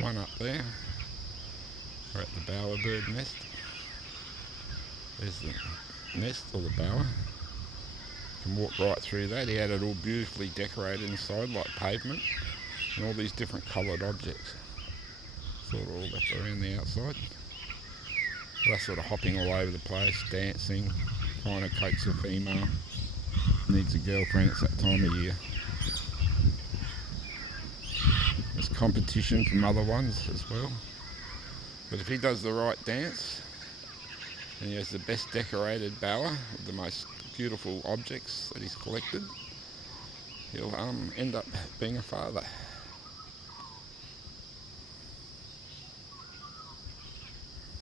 one up there. We're at the bowerbird nest. There's the nest, or the bower. You can walk right through that. He had it all beautifully decorated inside, like pavement, and all these different coloured objects. Sort of all left around the outside. They're sort of hopping all over the place, dancing, trying to coax a female. Needs a girlfriend, it's that time of year. There's competition from other ones as well. But if he does the right dance, and he has the best decorated bower with the most beautiful objects that he's collected, he'll end up being a father.